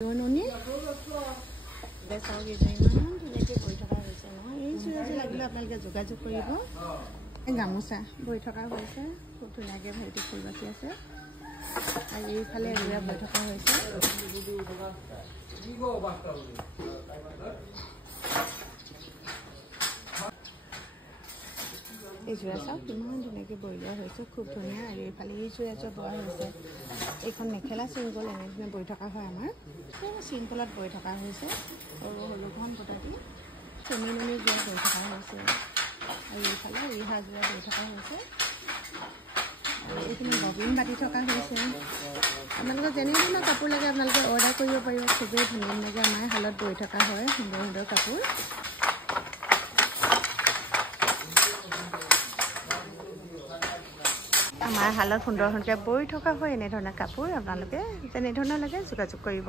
নুনি বেচাও কেইজনীমান ধুনীয়াকৈ বৈ থকা হৈছে নহয়। এই চুৰিয়াযোৰ লাগিলে আপোনালোকে যোগাযোগ কৰিব। গামোচা বৈ থকা হৈছে, খুব ধুনীয়াকৈ ভাইটি ফুল বাচি আছে আৰু এইফালে এযোৰা বৈ থকা হৈছে। এইযোৰা চাওক কিমান ধুনীয়াকৈ বৈ লোৱা হৈছে, খুব ধুনীয়া। আৰু এইফালে এইযোৰ এযোৰ বোৱা হৈছে। এইখন মেখেলা চিংগল এনেধৰণে বৈ থকা হয়। আমাৰ চিম্পলত বৈ থকা হৈছে, সৰু সৰুখন বুটা দি চেমি নুনি যোৰা বৈ থকা হৈছে। আৰু এইফালে ৰিহা যোৰা বৈ থকা হৈছে। আৰু এইখিনি ববিন বাতি থকা হৈছে। আপোনালোকক যেনেধৰণৰ কাপোৰ লাগে আপোনালোকে অৰ্ডাৰ কৰিব পাৰিব। খুবেই ধুনীয়া ধুনীয়াকৈ আমাৰ শালত বৈ থকা হয় সুন্দৰ সুন্দৰ কাপোৰ। আমাৰ শালত সুন্দৰ সুন্দৰকৈ বৈ থকা হয় এনেধৰণৰ কাপোৰ। আপোনালোকে যেনেধৰণৰ লাগে যোগাযোগ কৰিব।